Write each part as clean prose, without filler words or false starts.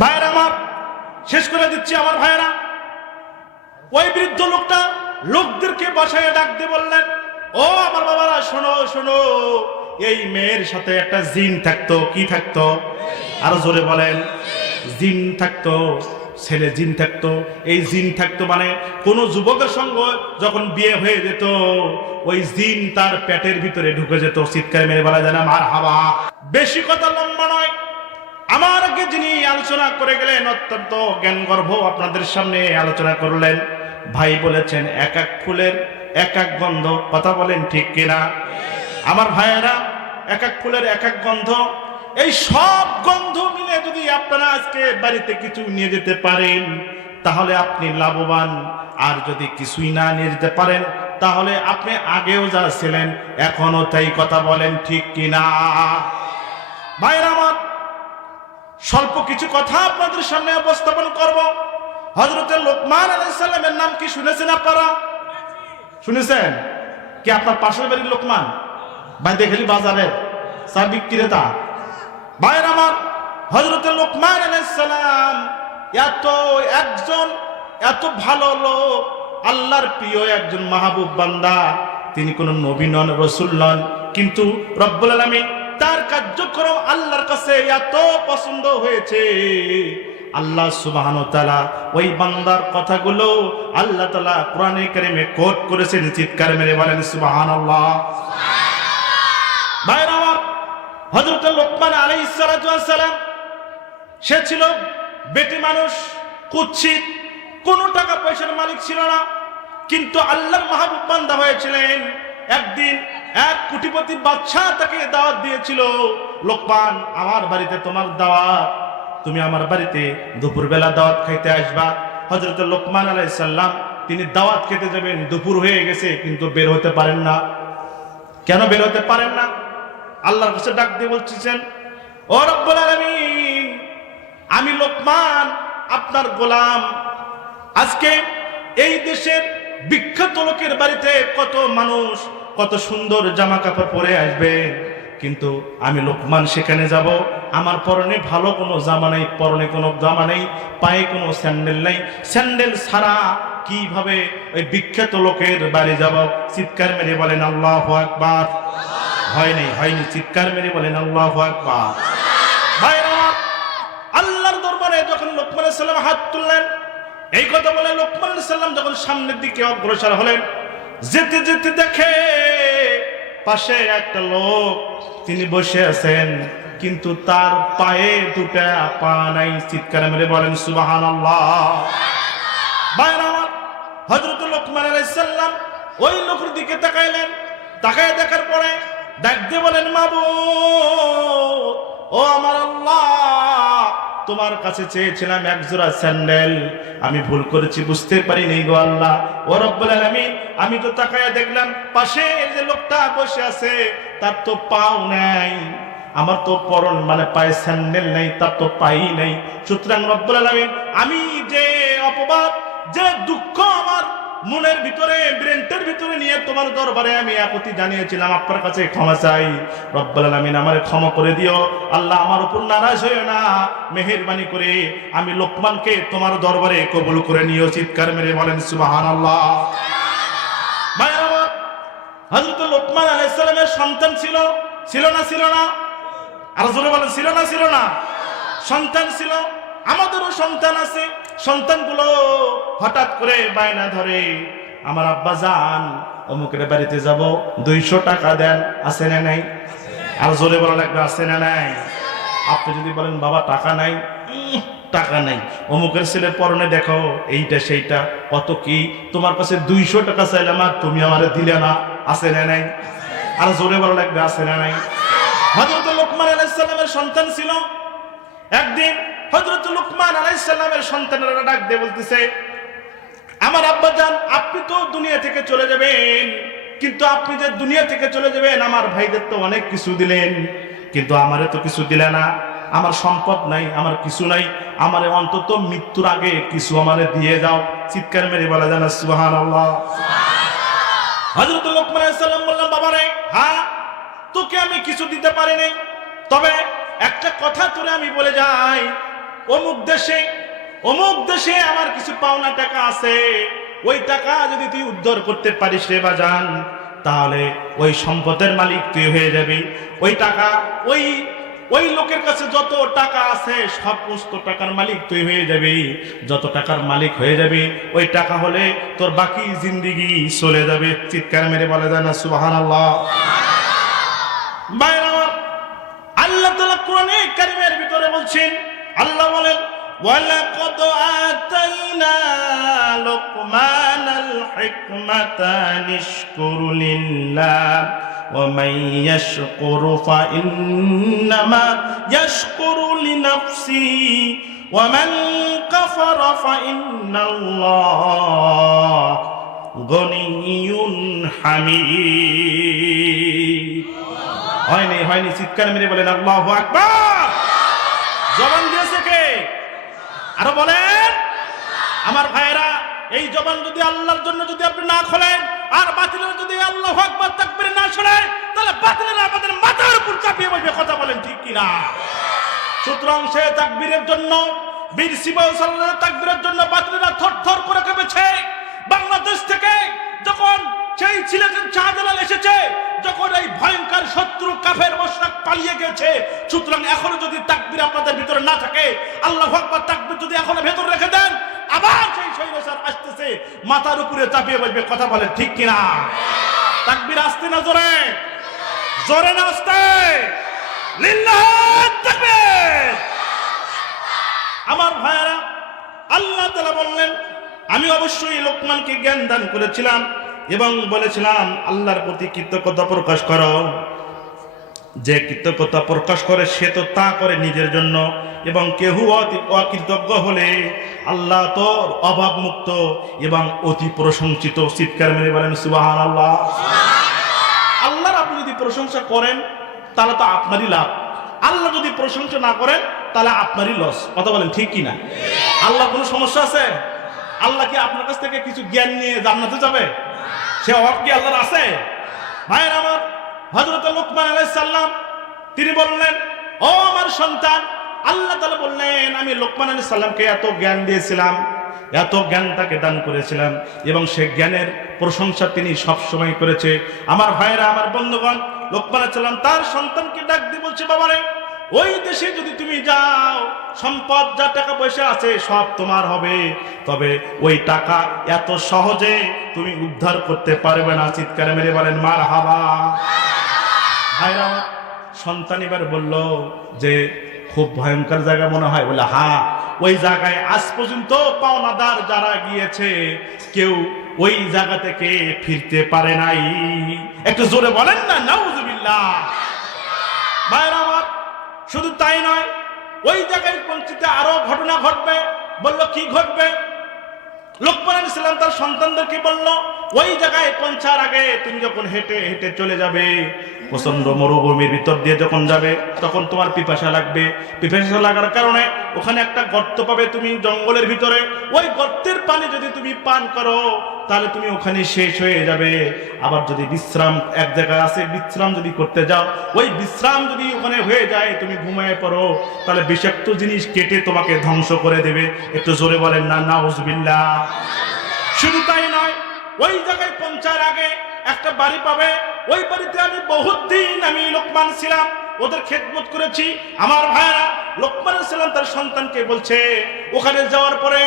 ভাইয়েরা আমার, শেষ করে দিচ্ছি আমার ভাইয়েরা। ওই বৃদ্ধ লোকটা লোকদেরকে বাসায় ডাক দিয়ে বললেন, ও আমার বাবারা, শোনো শোনো, এই মেয়ের সাথে একটা জিন থাকতো। কি থাকতো? আরো জোরে বলেন। জিন থাকতো, ছেলে জিন থাকতো। এই জিন থাকতো মানে কোন যুবকের সঙ্গে যখন বিয়ে হয়ে যেত, ওই জিন তার পেটের ভিতরে ঢুকে যেত। চিৎকার মেরে বলা যায় না মারহাবা। বেশি কথা লম্বা নয়, আমার আগে যিনি আলোচনা করে গেলেন অত্যন্ত জ্ঞানগর্ভ, আপনাদের সামনে আলোচনা করলেন। ভাই বলেছেন এক এক ফুলের এক এক গন্ধ। কথা বলেন ঠিক কিনা? আমার ভাইয়েরা, এক এক ফুলের এক এক গন্ধ। এই সব গন্ধ মিলে যদি আপনারা আজকে বাড়িতে কিছু নিয়ে যেতে পারেন, তাহলে আপনি লাভবান। আর যদি কিছুই না নিয়ে যেতে পারেন, তাহলে আপনি আগেও যা ছিলেন এখনো তাই। কথা বলেন ঠিক কিনা? ভাইরা আমার, স্বল্প কিছু কথা আপনাদের সামনে উপস্থাপন করব। হযরত লোকমান আলাইহিস সালামের নাম কি শুনেছেন আপনারা? শুনেছেন কি? আপনার পাশের বাড়ির লোকমান ভাই, দেখলি বাজারে চা বিক্রেতা। ভাইরা আমার, হযরত লোকমান আলাইহিস সালাম এত ভালো লোক, আল্লাহর প্রিয় একজন মাহবুব বান্দা। তিনি কোন নবী নন, রাসূল নন, কিন্তু রব্বুল আলামিন তার কার্যক্রম আল্লাহর কাছে এত পছন্দ হয়েছে। আল্লাহ সুবহানাহু ওয়া তাআলা ওই বান্দার কথাগুলো আল্লাহ তাআলা কোরআনে কারিমে কোট করেছেন। চিৎকার মেরে বলেন সুবহানাল্লাহ। ভাইরা আমার, হযরত লোকমান আলাইহিস সালাতু ওয়াস সালাম, সে ছিল বেটি মানুষ, কুৎসিত, কোনো টাকা পয়সার মালিক ছিল না, কিন্তু আল্লাহর মাহবুব বান্দা হয়েছিলেন। একদিন এক কোটিপতি বাদশা তাকে দাওয়াত দিয়েছিল, লোকমান, আমার বাড়িতে তোমার দাওয়াত, তুমি আমার বাড়িতে দুপুরবেলা দাওয়াত খাইতে আসবা। হযরত লোকমান আলাইহিস সালাম তিনি দাওয়াত খেতে যাবেন, দুপুর হয়ে গেছে, কিন্তু বের হতে পারেন না। কেন বের হতে পারেন না? আল্লাহর কাছে ডাক দিয়ে বলছেন, ও রব্বুল আলামিন, আমি লোকমান আপনার গোলাম। আজকে এই দেশের বিখ্যাত লোকের বাড়িতে কত মানুষ কত সুন্দর জামা কাপড় পরে আসবে, কিন্তু আমি লোকমান সেখানে যাব, আমার পরনে ভালো কোনো জামা নেই, পরনে কোনো জামা নেই, পায়ে কোনো স্যান্ডেল নেই। স্যান্ডেল ছাড়া কিভাবে ওই বিখ্যাত লোকের বাড়ি যাব? চিৎকার মেরে বলেন আল্লাহু আকবার। হয়নি, চিৎকার মেরে বলেন আল্লাহু আকবার। ভাইরা, আল্লাহর দরবারে যখন লোকমান আলাইহিস সালাম হাত তুললেন, এই কথা বলে লোকমান আলাইহিস সালাম যখন সামনের দিকে অগ্রসর হলেন, যেতে যেতে দেখে পাশে একটা লোক, তিনি বসে আছেন, কিন্তু তার পায়ে দুটা পা নাই। চিৎকার মেরে বলেন সুবহানাল্লাহ। ভাইরা আমার, হযরত লোকমান আলাইহিস সালাম ওই লোকের দিকে তাকাইলেন। তাকায় দেখার পরে ডাক দিয়ে বলেন, মাবুদ, ও আমার আল্লাহ, তোমার কাছে চেয়েছিলাম এক জোড়া স্যান্ডেল, আমি ভুল করেছি, বুঝতে পারিনি গো আল্লাহ। ও রব্বুল আলামিন, আমি তো তাকায় দেখলাম পাশে যে লোকটা বসে আছে তার তো পাও নাই, আমার তো পরন মানে পায়ে স্যান্ডেল নেই, তার তো পাই নেই। সুতরাং রব্বুল আলামিন, আমি যে অপবাদ, যে দুঃখ আমার মনের ভিতরে, ব্রেনটের ভিতরে নিয়ে তোমার দরবারে আমি আপত্তি জানিয়েছিলাম, আপনার কাছে ক্ষমা চাই। রব্বুল আলামিন, আমারে ক্ষমা করে দিও। আল্লাহ, আমার উপর নারাজ হইও না, মেহেরবানি করে আমি লোকমানকে তোমার দরবারে কবুল করে নিও। চিৎকার মেরে বলেন সুবহানাল্লাহ। ভাইরা আমার, হযরত লোকমান আলাইহিস সালামের সন্তান ছিল না? আর জোরে বলেন, ছিল না? সন্তান ছিল। আমাদেরও সন্তান আছে। সন্তানগুলো হঠাৎ করে বায়না ধরে, আমার আব্বা যান, অমুকের বাড়িতে যাব, 200 টাকা দেন, আছে না নাই? আর জোরে বলা লাগবে, আছে না নাই? আপনি যদি বলেন বাবা টাকা নাই, টাকা নাই, অমুকের ছেলের পরনে দেখো এইটা সেইটা, কত কি, তোমার কাছে 200 টাকা চাইলাম আর তুমি আমারে দিলে না, আছে না নাই? আর জোরে বলা লাগবে, আছে না নাই? হযরত লোকমান আলাইহিস সালামের সন্তান ছিল। একদিন হযরত লোকমান আলাইহিস সালামের সন্তানেরা ডাক দিয়ে বলতেছে, আমার আব্বা জান, আপনি তো দুনিয়া থেকে চলে যাবেন, কিন্তু আপনি যে দুনিয়া থেকে চলে যাবেন, আমার ভাইদের তো অনেক কিছু দিলেন, কিন্তু আমারে তো কিছু দিলে না। আমার সম্পদ নাই, আমার কিছু নাই, আমারে অন্তত মৃত্যুর আগে কিছু আমারে দিয়ে যাও। চিৎকার মেরে বলা যায় না সুবহানাল্লাহ। হযরত লোকমান আলাইহিস সালাম বললেন, বাবা রে, হ্যাঁ তোকে আমি কিছু দিতে পারি নাই, তবে একটা কথা তোরে আমি বলে যাই, অমুক দেশে আমার কিছু পাওনা টাকা আছে, ওই টাকা যদি তুই উদ্ধার করতে পারিস রে বাজান, তাহলে ওই সম্পদের মালিক তুই হয়ে যাবি। ওই টাকা ওই লোকের কাছে যত টাকা আছে সমস্ত টাকার মালিক তুই হয়ে যাবি। যত টাকার মালিক হয়ে যাবি, ওই টাকা হলে তোর বাকি জিন্দেগি চলে যাবে। চিৎকার মেরে বলে দেয় না সুবহানাল্লাহ। ভাইরা আমার, আল্লাহ তাআলা কোরআনে কারীমের ভিতরে বলছেন, আল্লাহ বলেন, ওয়ালাকাদ আতাইনা লুকমানাল হিকমাতা নিশকুর লিল্লাহ ওয়া মান ইয়াশকুরু ফাইন্নামা ইয়াশকুরু লিনাফসিহি ওয়া মান কাফারা ফাইন্নাল্লাহ গনিয়্যুন হামিদ। হয়নি, চিৎকার মেরে বলেন আল্লাহু আকবার। জবান দিয়েছে কে? আরো বলেন। আমার ভাইরা, এই জবান যদি আল্লাহর জন্য যদি আপনি না খোলেন, আর বাতিলের যদি আল্লাহু আকবার তাকবীর না শোনেন, তাহলে বাতিলেরা আমাদের মাথার উপর চাপিয়ে বসবে। কথা বলেন ঠিক কিনা? সুতরাং সে তাকবীরের জন্য, বীর সিপাহী সালাতের তাকবীরের জন্য বাতিলেরা থরথর করে কেঁপেছে। বাংলাদেশ থেকে যখন সেই ছিলেন শাহজালাল এসেছে, যখন এই ভয়ঙ্কর শত্রু কাফের মুশরিক পালিয়ে গেছে, সুতরাং এখনো যদি তাকবীর আপনাদের ভিতরে না থাকে, আল্লাহু আকবার তাকবীর যদি এখনো ভেতরে রেখে দেন, আবার সেই স্বৈরাচার আসতেছে, মাথার উপরে চাপিয়ে বসবে। কথা বলেন ঠিক কিনা? তাকবীর আসতে না জোরে, জোরে না আসতে? লিল্লাহ তাকবীর। আমার ভাইরা, আল্লাহ তাআলা বললেন, আমি অবশ্যই লোকমানকে জ্ঞান দান করেছিলাম এবং বলেছিলাম আল্লাহর প্রতি কৃতজ্ঞতা প্রকাশ করো। যে কৃতজ্ঞতা প্রকাশ করে সে তো তা করে নিজের জন্য, এবং কেহ অকৃতজ্ঞ হলে আল্লাহ তো অভাব মুক্ত এবং অতি প্রশংসিত। চিৎকার মেরে বলেন সুবহানাল্লাহ। আল্লাহর আপনি যদি প্রশংসা করেন তাহলে তো আপনারই লাভ, আল্লাহ যদি প্রশংসা না করেন তাহলে আপনারই লস। কথা বলেন ঠিক কিনা? আল্লাহ কোনো সমস্যা আছে? আল্লাহ কি আপনার কাছ থেকে কিছু জ্ঞান নিয়ে জান্নাতে যাবে? সে অভাব কি আল্লাহর আছে? ভাইয়ের আমার, হযরত লোকমান আলাইহিস সালাম তিনি বললেন, ও আমার সন্তান, আল্লাহ তাআলা বললেন আমি লোকমান আলাইহিস সালামকে এত জ্ঞান দিয়েছিলাম, এত জ্ঞান তাকে দান করেছিলাম, এবং সে জ্ঞানের প্রশংসা তিনি সব সময় করেছে। আমার ভাইয়েরা, আমার বন্ধুগণ, লোকমান আলাইহিস সালাম তার সন্তানকে ডাক দিয়ে বলছে, বাবারে, ওই দেশে যদি তুমি যাও, সম্পদ যা টাকা পয়সা আছে সব তোমার হবে, তবে ওই টাকা এত সহজে তুমি উদ্ধার করতে পারবে না। চিৎকার মেরে বলেন মারহাবা। ভাইরা, সন্তান এবার বলল যে খুব ভয়ঙ্কর জায়গা মনে হয়। বলে হ্যাঁ, ওই জায়গায় আজ পর্যন্ত পাওনাদার যারা গিয়েছে কেউ ওই জায়গা থেকে ফিরতে পারে নাই। একটু জোরে বলেন না নাউজুবিল্লাহ। ভাইরা আমার, শুধু তাই নয়, ওই জায়গায় পৌঁছতে আরো ঘটনা ঘটবে। বলল কি ঘটবে? লোকমান আলাইহিস সালাম তার সন্তানদেরকে বলল, ওই জায়গায় পৌঁছার আগে তুমি যখন হেঁটে হেঁটে চলে যাবে, প্রচন্ড মরুভূমির ভিতর দিয়ে যখন যাবে, তখন তোমার পিপাসা লাগবে। পিপাসা লাগার কারণে ওখানে একটা গর্ত পাবে তুমি জঙ্গলের ভিতরে। ওই গর্তের পানি যদি তুমি পান করো তাহলে তুমি ওখানে শেষ হয়ে যাবে। আবার যদি বিশ্রাম এক জায়গায় আছে, বিশ্রাম যদি করতে যাও, ওই বিশ্রাম যদি ওখানে হয়ে যায়, তুমি ঘুমিয়ে পড়ো, তাহলে বিষাক্ত জিনিস কেটে তোমাকে ধ্বংস করে দেবে। একটু জোরে বলেন না নাউজুবিল্লাহ। শুধু তাই নয়, ওই জায়গায় পৌঁছার আগে একটা বাড়ি পাবে। ওই বাড়িতে আমি বহুত দিন আমি লোকমান ছিলাম, ওদের খেদমত করেছি। আমার ভাইরা, লোকমান আলাইহিস সালাম তার সন্তানকে বলছে, ওখানে যাওয়ার পরে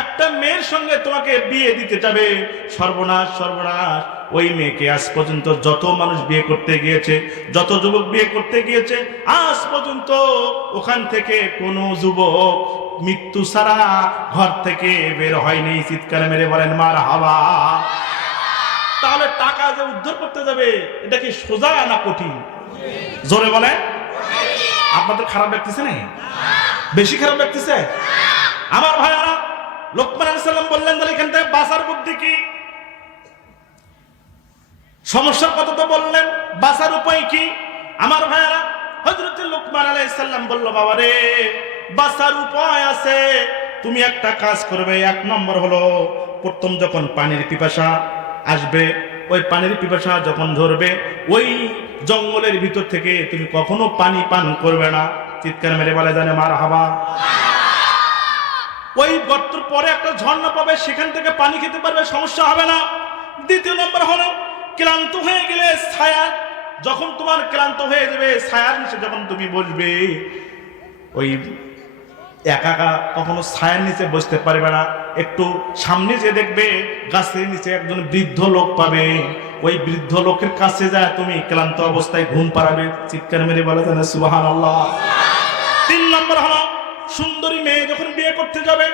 একটা মেয়ের সঙ্গে তোমাকে বিয়ে দিতে যাবে। সর্বনাশ, সর্বনাশ! ওই মেয়েকে আজ পর্যন্ত যত মানুষ বিয়ে করতে গিয়েছে, যত যুবক বিয়ে করতে গিয়েছে, আজ পর্যন্ত ওখান থেকে কোনো যুবক মৃত্যু ছাড়া ঘর থেকে বের হয়নি। চিৎকার মেরে বলেন মারহাবা। তাহলে টাকা যে উদ্ধার করতে যাবে, এটা কি সোজা না কঠিন? জোরে বলে। আপনাদের খারাপ লাগতেছে না? বেশি খারাপ লাগতেছে? আমার ভাইয়ারা, লোকমান আলাইহিস সালাম বললেন, তাহলে এখান থেকে বাঁচার বুদ্ধি কি? সমস্যার কথা তো বললেন, বাঁচার উপায় কি? আমার ভাইয়ারা, হযরত লোকমান আলাইহিস সালাম বলল, বাবারে, বাঁচার উপায় আছে। তুমি একটা কাজ করবে। এক নম্বর হলো, প্রথম যখন পানির পিপাসা আসবে, ওই পানির পিপাসা যখন ধরবে, ওই জঙ্গলের ভিতর থেকে তুমি কখনো পানি পান করবে না। চিৎকার মেরে বলে জানে মারহাবা। ওই গর্তের পরে একটা ঝর্ণা পাবে, সেখান থেকে পানি খেতে পারবে, সমস্যা হবে না। দ্বিতীয় নম্বর হলো ক্লান্ত হয়ে গেলে ছায়া, যখন তোমার ক্লান্ত হয়ে যাবে ছায়ার নিচে যখন তুমি বসবে, ওই একা একা কখনো ছায়ার নিচে বসতে পারবে না। একটু সামনে যে দেখবে গাছের নিচে একজন বৃদ্ধ লোক পাবে, ওই বৃদ্ধ লোকের কাছে যায় তুমি ক্লান্ত অবস্থায় ঘুম পাড়াবে। চিৎকার মেরে বলে জানে সুবহানাল্লাহ। 3 নম্বর হলো সুন্দরী মেয়ে যখন বিয়ে করতে যাবে,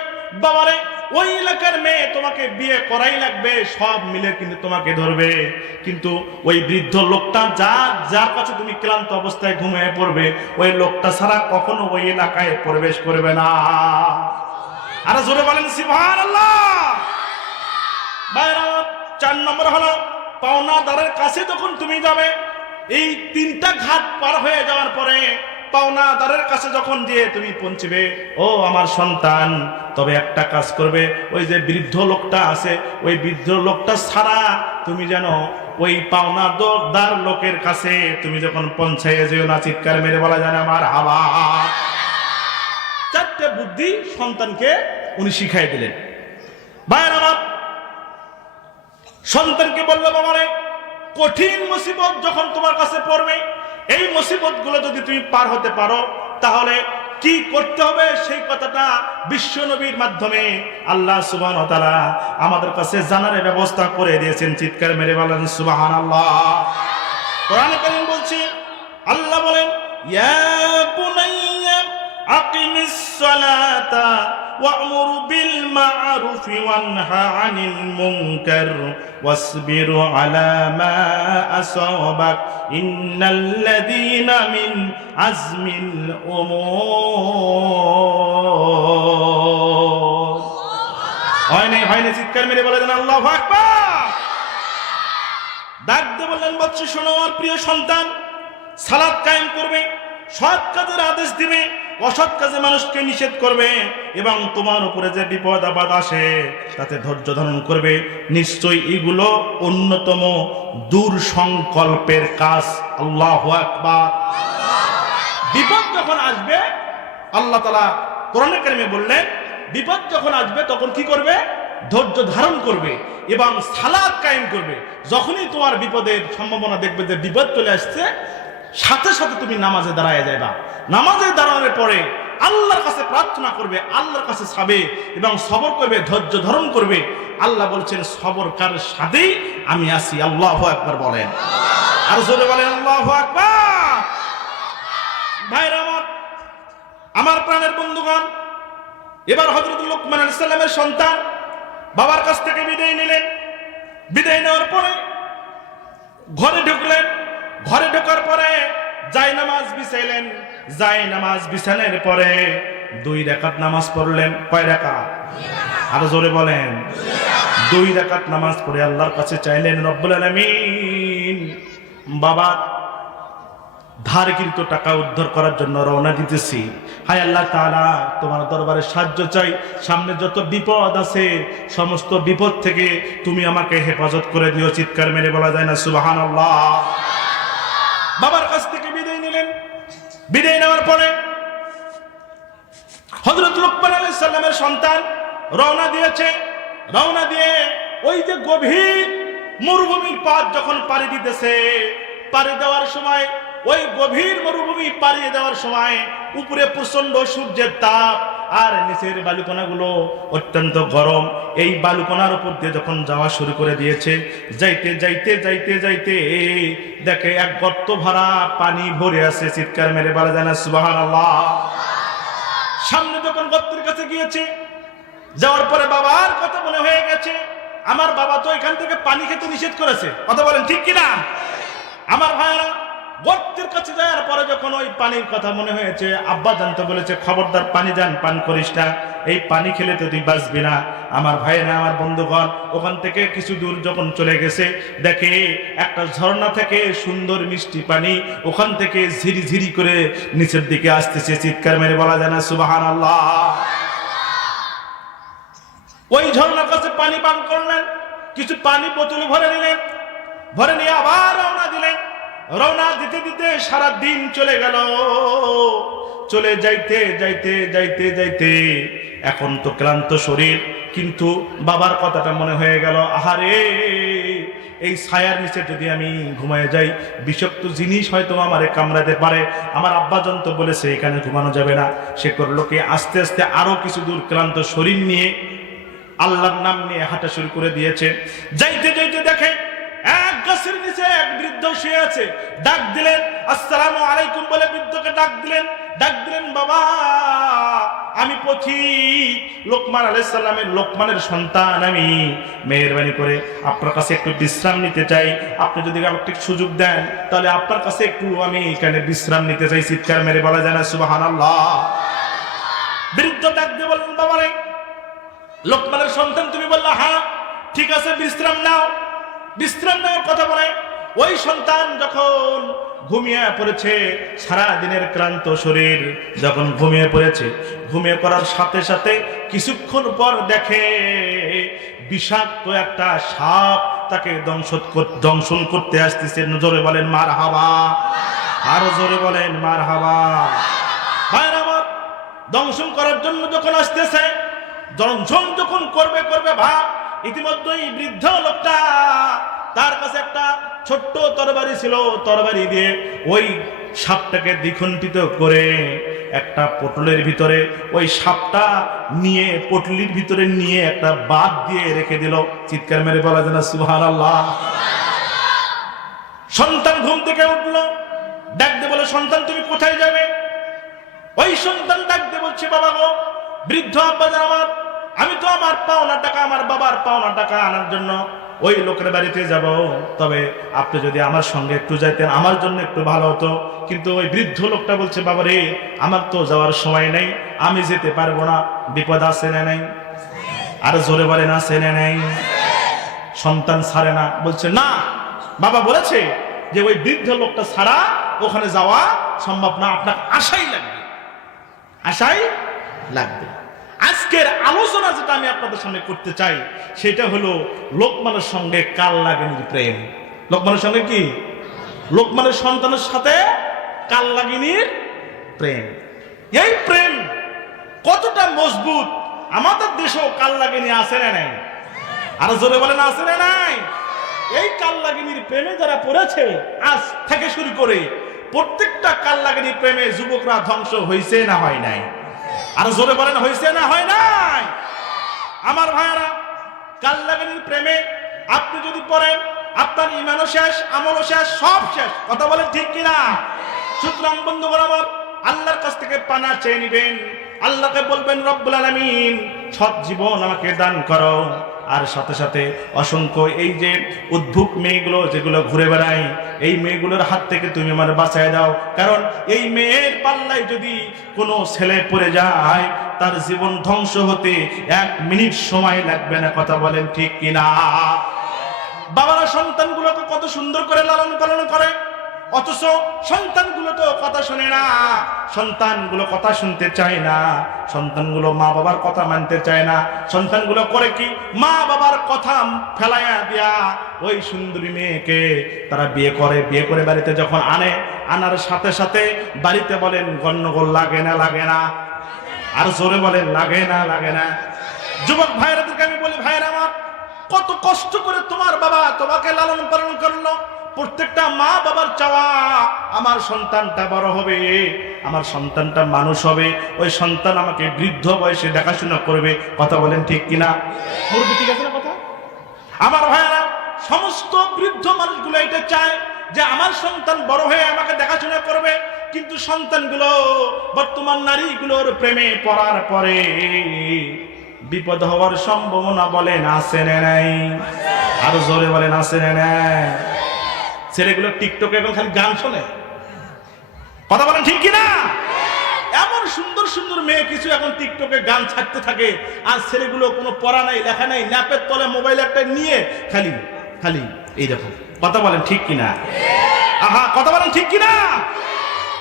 বাবারে ওই এলাকার মেয়ে তোমাকে বিয়ে করাই লাগবে, সব মিলে কিন্তু তোমাকে ধরবে, কিন্তু ওই বৃদ্ধ লোকটা যার কাছে তুমি ক্লান্ত অবস্থায় ঘুমিয়ে পড়বে, ওই লোকটা ছাড়া কখনো ওই এলাকায় প্রবেশ করবে না। আর জোরে বলেন সুবহানাল্লাহ। ভাইরা, 4 নম্বর হলো পাওনাদারের কাছে যখন তুমি যাবে, এই 3টা ঘাট পার হয়ে যাওয়ার পরে পাওনাদারের কাছে যখন দিয়ে তুমি পৌঁছবে, ও আমার সন্তান, তবে একটা কাজ করবে, ওই যে বৃদ্ধ লোকটা আছে, ওই বৃদ্ধ লোকটা ছাড়া তুমি যেন ওই পাওনাদার লোকের কাছে তুমি যখন পৌঁছায় যেও না। চিৎকার মেরে বলা যায় না আমার হাওয়া। 4টে বুদ্ধি সন্তানকে উনি শিখাই দিলেন। ভাইরা আমার, সন্তানকে বললো বাবারে, কঠিন মুসিবত যখন তোমার কাছে পড়বে, এই মুসিবত গুলো যদি তুমি পার হতে পারো, তাহলে কি করতে হবে সেই কথাটা বিশ্ব নবীর মাধ্যমে আল্লাহ সুবহানাহু ওয়া তাআলা আমাদের কাছে জানার ব্যবস্থা করে দিয়েছেন। চিৎকার মেরে বলেন সুবহানাল্লাহ। কোরআনে কারীম বলছে, আল্লাহ বলেন, ইয়া বুনাইয়া আকিমিস সালাতা ওয়া'মুর বিল মা'রুফ ওয়ানহা আনিল মুনকার ওয়াসবির আলা মা আসাবাক ইন্নাল্লাযীনা মিন আজমিল উমুর। হয়নি চিৎকার মেরে বলে দেন আল্লাহু আকবার। ডাক দিয়ে বললেন, বলছি শোনো আমার প্রিয় সন্তান, সালাত কায়েম করবে, সৎ কাজের আদেশ দিবে, অসৎ কাজে মানুষকে নিষেধ করবে, এবং তোমার উপরে যে বিপদ আপদ আসে তাতে ধৈর্য ধারণ করবে। নিশ্চয়ই এগুলো অন্যতম দূর সংকল্পের কাজ। আল্লাহু আকবার। বিপদ যখন আসবে, আল্লাহ তাআলা কোরআনে কারিমে বললেন, বিপদ যখন আসবে তখন কি করবে? ধৈর্য ধারণ করবে এবং সালাত কায়েম করবে। যখনই তোমার বিপদের সম্ভাবনা দেখবে যে বিপদ চলে আসছে, সাথে সাথে তুমি নামাজে দাঁড়ায় যাবা। নামাজে দাঁড়ানোর পরে আল্লাহর কাছে প্রার্থনা করবে, আল্লাহর কাছে চাবে এবং সবর করবে, ধৈর্য ধারণ করবে। আল্লাহ বলছেন, সবরকারের সাথেই আমি আছি। আল্লাহু আকবার বলেন, আর জোরে বলেন আল্লাহু আকবার। ভাইরা আমার প্রাণের বন্ধুগণ, এবার হযরত লুকমান আলাইহিস সালামের সন্তান বাবার কাছ থেকে বিদায় নিলেন। বিদায় নেওয়ার পরে ঘরে ঢুকলেন। ঘরে ঢোকার পরে জায়নামাজ বিছাইলেন। জায়নামাজ বিছানোর পরে 2 রাকাত নামাজ পড়লেন। কয় রাকাত? আরো জোরে বলেন। 2 রাকাত নামাজ পড়ে আল্লাহর কাছে চাইলেন, রব্বুল আলামিন, বাবা ধারকৃত টাকা উদ্ধার করার জন্য রওনা দিতেছি। হায় আল্লাহ তাআলা, তোমার দরবারে সাহায্য চাই। সামনে যত বিপদ আছে সমস্ত বিপদ থেকে তুমি আমাকে হেফাজত করে দিও। চিৎকার মেরে বলা যায় না সুবহানাল্লাহ। বাবার কাছ থেকে বিদায় নিলেন। বিদায় নেওয়ার পরে হযরত লুকমান আলাইহিস সালামের সন্তান রওনা দিয়েছে। রওনা দিয়ে ওই যে গভীর মরুভূমির পথ যখন পাড়ি দিতেছে, পাড়ি দেওয়ার সময়, ওই গভীর মরুভূমি পাড়ি দেওয়ার সময় উপরে প্রচন্ড সূর্যের তাপ আর নিচের বালুকণাগুলো অত্যন্ত গরম। এই বালুকণার উপর দিয়ে যখন যাওয়া শুরু করে দিয়েছে, যাইতে যাইতে যাইতে যাইতে দেখে এক গর্ত ভরা পানি ভরে আছে। চিৎকার মেরে বলা যায় না সুবহানাল্লাহ। সামনে যখন গর্তের কাছে গিয়েছে, যাওয়ার পরে বাবার কথা মনে হয়ে গেছে, আমার বাবা তো এখান থেকে পানি খেতে নিষেধ করেছে। কথা বলেন ঠিক কিনা? আমার ভাইরা, গর্তের কাছে যাওয়ার পরে যখন ওই পানির কথা মনে হয়েছে, আব্বা জানতে বলেছে, খবরদার পানি যান পান করিস না, এই পানি খেলে তো তুই বাঁচবি না। আমার ভাইরা, আমার বন্ধুগণ, ওখান থেকে কিছু দূর যখন চলে গেছে, দেখে একটা ঝর্ণা থেকে সুন্দর মিষ্টি পানি ওখান থেকে ঝিরি ঝিরি করে নিচের দিকে আসতেছে। চিৎকার মেরে বলা যায় না সুবহানাল্লাহ। ওই ঝর্ণার কাছে পানি পান করলেন, কিছু পানি বোতলে ভরে নিলেন। ভরে নিয়ে আবার রওনা দিলেন। রওনা দিতে দিতে সারা দিন চলে গেল। চলে যাইতে যাইতে যাইতে যাইতে এখন তো ক্লান্ত শরীর, কিন্তু বাবার কথাটা মনে হয়ে গেল, আহারে এই ছায়ার নিচে যদি আমি ঘুমায় যাই, বিষাক্ত জিনিস হয়তো আমারে কামড়াতে পারে। আমার আব্বাজান তো বলেছে এখানে ঘুমানো যাবে না। সে করলো কি, আস্তে আস্তে আরো কিছু দূর ক্লান্ত শরীর নিয়ে আল্লাহর নাম নিয়ে হাঁটা শুরু করে দিয়েছে। যাইতে যাইতে দেখে এক গাছের নিচে এক বৃদ্ধ শুয়ে আছে। ডাক দিলেন, আসসালামু আলাইকুম বলে বৃদ্ধকে ডাক দিলেন। ডাক দিলেন, বাবা আমি পথিক লোকমান আলাইহিস সালামের, লোকমানের সন্তান আমি। মেহেরবানি করে আপনার কাছে একটু বিশ্রাম নিতে চাই। আপনি যদি আমাকে সুযোগ দেন তাহলে আপনার কাছে একটু আমি এখানে বিশ্রাম নিতে চাই। চিৎকার মেরে বলা যায় না সুবহানাল্লাহ। বৃদ্ধ ডাক দিয়ে বললেন, বাবা রে, লোকমানের সন্তান তুমি? বললা, হ্যাঁ। ঠিক আছে, বিশ্রাম নাও। বিশ্রাম নেওয়ার কথা বলে ওই সন্তান যখন ঘুমিয়ে পড়েছে, সারা দিনের ক্লান্ত শরীর যখন ঘুমিয়ে পড়েছে, ঘুমিয়ে পড়ার সাথে সাথে কিছুক্ষণ পর দেখে বিষাক্ত একটা সাপ তাকে দংশন করতে আসতেছে। জোরে বলেন মারহাবা, আরো জোরে বলেন মারহাবা। ভাইরা আমার, দংশন করার জন্য যখন আসতেছে, দংশন যখন করবে ভাব, ইতিমধ্যেই বৃদ্ধ লোকটা তার কাছে একটা ছোট্ট তরবারি ছিল। তরবারি দিয়ে ওই সাপটাকে দ্বিখণ্ডিত করে একটা পটলের ভিতরে ওই সাপটা নিয়ে পটলির ভিতরে নিয়ে একটা বাদ দিয়ে রেখে দিল। চিৎকার মেরে বলা যায় না সুবহানাল্লাহ। সন্তান ঘুম থেকে উঠলো, ডাক দিয়ে বলে, সন্তান তুমি কোথায় যাবে? ওই সন্তান ডাক দিয়ে বলছে, বাবা গো, বৃদ্ধ আব্বাজান আমার, আমি তো আমার পাওনা টাকা, আমার বাবার পাওনা টাকা আনার জন্য ওই লোকের বাড়িতে যাব। তবে আপনি যদি আমার সঙ্গে একটু যাইতেন আমার জন্য একটু ভালো হতো। কিন্তু ওই বৃদ্ধ লোকটা বলছে, বাবা রে, আমার তো যাওয়ার সময় নেই, আমি যেতে পারবো না। বিপদ আছে না নাই? আর জোরে বলেন আছে না নাই? সন্তান ছাড়ে না, বলছে না, বাবা বলেছে যে ওই বৃদ্ধ লোকটা ছাড়া ওখানে যাওয়া সম্ভব না, আপনার আশাই লাগবে, আশাই লাগবে। আজকের আলোচনা যেটা আমি আপনাদের সামনে করতে চাই সেটা হলো লোকমানের সঙ্গে কাল লাগিনীর প্রেম। লোকমানের সঙ্গে কি? লোকমানের সন্তানের সাথে কাল লাগিনীর প্রেম। এই প্রেম কতটা মজবুত! আমাদের দেশেও কাল লাগিনী আছে না নাই? আর জোরে বলেন আছে না নাই? এই কাল লাগিনীর প্রেমে যারা পড়েছে, আজ থেকে শুরু করে প্রত্যেকটা কাল লাগিনীর প্রেমে যুবকরা ধ্বংস হয়েছে না হয় নাই? আর জোরে বলেন হয়েছে না হয় নাই? আমার ভাইয়ারা, কাল লাগানির প্রেমে আপনি যদি পড়েন, আপনার ঈমানও শেষ, আমলও শেষ, সব শেষ। কথা বলেন ঠিক কিনা? সুতরাং বন্ধুগণ আমার, আল্লাহর কাছ থেকে পানা চেয়ে নিবেন। আল্লাহকে বলবেন, রব্বুল আলামিন সৎ জীবন আমাকে দান করো। আর সাথে সাথে অসংখ্য এই যে উদ্ভুক মেয়েগুলো যেগুলো ঘুরে বেড়ায়, এই মেয়েগুলোর হাত থেকে তুমি আমার বাঁচায় দাও। কারণ এই মেয়ের পাল্লায় যদি কোনো ছেলে পড়ে যায়, তার জীবন ধ্বংস হতে 1 মিনিট সময় লাগবে না। কথা বলেন ঠিক কিনা? বাবারা সন্তানগুলোকে কত সুন্দর করে লালন পালন করে, অথচ সন্তানগুলো তো কথা শোনে না, সন্তানগুলো কথা শুনতে চায় না, সন্তানগুলো মা বাবার কথা মানতে চায় না। সন্তানগুলো করে কি, মা বাবার কথা ফেলাইয়া দিয়া ওই সুন্দরী মেয়েকে তারা বিয়ে করে বাড়িতে যখন আনার সাথে সাথে বাড়িতে বলেন গন্ডগোল লাগে না? লাগে না? আর জোরে বলেন লাগে না? লাগে না? যুবক ভাইরাদেরকে আমি বলি, ভাইরা আমার, কত কষ্ট করে তোমার বাবা তোমাকে লালন পালন করলো। প্রত্যেকটা মা বাবার চাওয়া আমার সন্তানটা বড় হবে, আমার সন্তানটা মানুষ হবে, ওই সন্তান আমাকে বৃদ্ধ বয়সে দেখাশোনা করবে। কথা বলেন ঠিক কিনা? ঠিক আছে না কথা? আমার ভাইয়ারা, সমস্ত বৃদ্ধ মানুষগুলো এটা চায় যে আমার সন্তান বড় হয়ে আমাকে দেখাশোনা করবে। কিন্তু সন্তানগুলো বর্তমান নারীগুলোর প্রেমে পড়ার পরে বিপদ হওয়ার সম্ভাবনা বলেন আছে না নাই? আরো জোরে বলেন আছে না নাই? ছেলেগুলো টিকটকে এখন খালি গান শোনে। কথা বলেন ঠিক কিনা? এমন সুন্দর সুন্দর মেয়ে কিছু এখন টিকটকে গান ছাড়তে থাকে, আর ছেলেগুলো কোনো পড়া নাই, লেখা নাই, ন্যাপের তলে মোবাইল একটা নিয়ে খালি খালি এইরকম। কথা বলেন ঠিক কিনা? আহা, কথা বলেন ঠিক কিনা?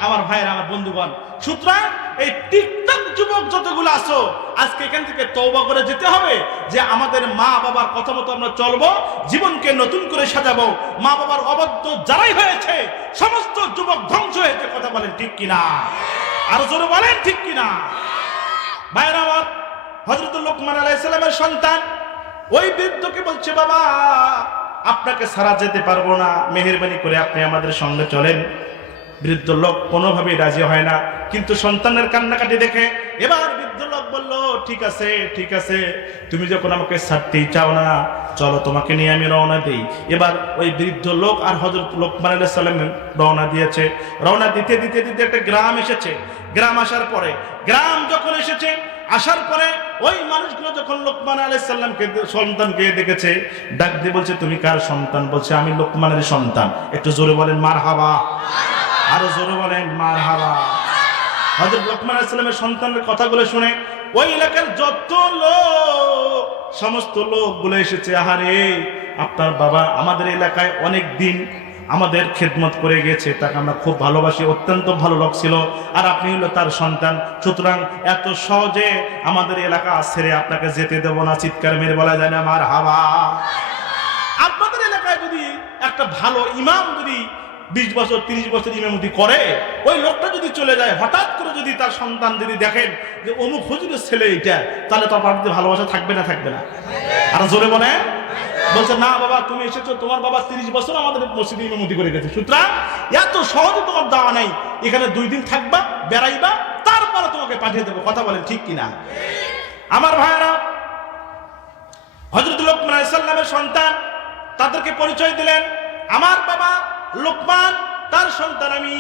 আমার ভাইয়ের, আমার বন্ধুগণ, সুতরাং এই টিকটক যুবক যতগুলো আছো, আজকে এখান থেকে তওবা করে যেতে হবে যে আমাদের মা বাবার কথা মতো আমরা চলবো, জীবনকে নতুন করে সাজাবো। মা বাবার অবাধ্য যারাই হয়েছে সমস্ত যুবক ধ্বংস হয়েছে। কথা বলেন ঠিক কিনা? আরো জোরে বলেন ঠিক কিনা? ভাইরা আমার, হযরত লোকমান আলাইহিস সালামের সন্তান ওই বৃদ্ধকে বলছে, বাবা আপনাকে ছাড়া যেতে পারবো না, মেহেরবানি করে আপনি আমাদের সঙ্গে চলেন। বৃদ্ধ লোক কোনোভাবেই রাজি হয় না, কিন্তু সন্তানের কান্নাকাটি দেখে এবার বৃদ্ধ লোক বলল, ঠিক আছে ঠিক আছে, তুমি যখন আমাকে ছাড়তেই চাও না, চলো তোমাকে নিয়ে আমি রওনা দিই। এবার ওই বৃদ্ধ লোক আর হযরত লোকমান আলাইহিস সালাম রওনা দিয়েছে। রওনা দিতে দিতে দিতে একটা গ্রাম এসেছে। গ্রাম আসার পরে, গ্রাম যখন এসেছে, আসার পরে ওই মানুষগুলো যখন লোকমান আলাইহিস সালামকে সন্তানকে দেখেছে, ডাক দিয়ে বলছে, তুমি কার সন্তান? বলছে, আমি লোকমানের সন্তান। একটু জোরে বলেন মারহাবা, আরো জোরে বলেন মারহাবা। হযরত লোকমান আলাইহিস সালামের সন্তানের কথাগুলো শুনে ওই এলাকার যত লোক, সমস্ত লোকগুলো এসেছে, আহারে আপনার বাবা আমাদের এলাকায় অনেক দিন আমাদের খেদমত করে গেছে, তাকে আমরা খুব ভালোবাসি, অত্যন্ত ভালো লোক ছিল, আর আপনি হলো তার সন্তান, সুতরাং এত সহজে আমাদের এলাকা ছেড়ে আপনাকে যেতে দেব না। চিৎকার মেরে বলা যায় না মারহাবা। আপনাদের এলাকায় যদি একটা ভালো ইমাম যদি 20 বছর 30 বছর ইমামতি করে, ওই লোকটা যদি চলে যায়, হঠাৎ করে যদি তার সন্তান যদি দেখেন যে অমুক হুজুরের ছেলে এইটা, তাহলে তো আপনার ভালোবাসা থাকবে না? থাকবে না? আর জোরে বলে বলছে, না বাবা তুমি এসেছো, তোমার বাবা 30 বছর আমাদের মসজিদে ইমামতি করে গেছে, সুতরাং এত সহজে তোমার দাওয়া নাই, এখানে 2 দিন থাকবা, বেড়াইবা, তারপরে তোমাকে পাঠিয়ে দেবো। কথা বলেন ঠিক কিনা? আমার ভাইয়েরা, হযরত লোকমান আলাইহিস সালামের সন্তান তাদেরকে পরিচয় দিলেন, আমার বাবা লোকমান, তার সন্তান আমি।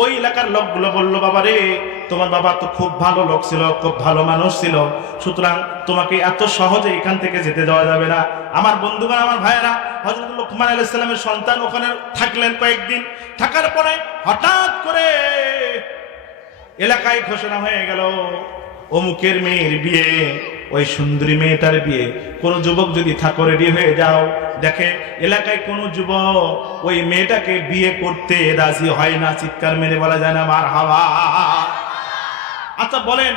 ওই এলাকার লোকগুলো বলল, বাবা রে, তোমার বাবা তো খুব ভালো লোক ছিল, খুব ভালো মানুষ ছিল, সুতরাং তোমাকে এত সহজে এখান থেকে যেতে দেওয়া যাবে না। আমার বন্ধুগণ, আমার ভাইয়েরা, হযরত লোকমান আলাইহিস সালামের সন্তান ওখানে থাকলেন কয়েকদিন। থাকার পরে হঠাৎ করে এলাকায় ঘোষণা হয়ে গেল, অমুকের মেয়ের বিয়ে, ওই সুন্দরী মেয়েটার বিয়ে। কোন যুবক যদি থাকো, রেডি হয়ে যাও। দেখে এলাকায় কোন যুবক ওই মেয়েটাকে বিয়ে করতে রাজি হয় না। চিৎকার মেরে বলা যায় না মারহাবা। আচ্ছা বলেন,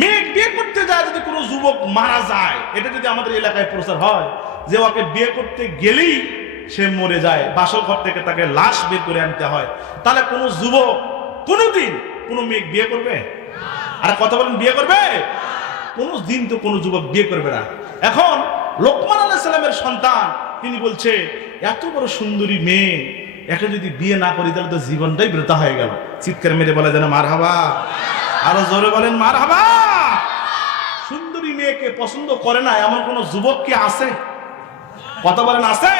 মেয়ে বিয়ে করতে যায় যদি কোনো যুবক মারা যায়, এটা যদি আমাদের এলাকায় প্রচার হয় যে ওকে বিয়ে করতে গেলেই সে মরে যায়, বাসর ঘর থেকে তাকে লাশ বের করে আনতে হয়, তাহলে কোনো যুবক কোনোদিন কোনো মেয়ে বিয়ে করবে? আর কথা বলেন, বিয়ে করবে? কোনো দিন তো কোনো যুবক বিয়ে করবে না। এখন লোকমান আলাইহিস সালামের সন্তান তিনি বলছে, এত বড় সুন্দরী মেয়ে, একে যদি বিয়ে না করি তাহলে তো জীবনটাই বৃথা হয়ে গেল। চিৎকার মেরে বলা যেন মারহাবা, আরো জোরে বলেন মারহাবা। সুন্দরী মেয়েকে পছন্দ করে না এমন কোন যুবক কি আছে? কথা বলেন আছে?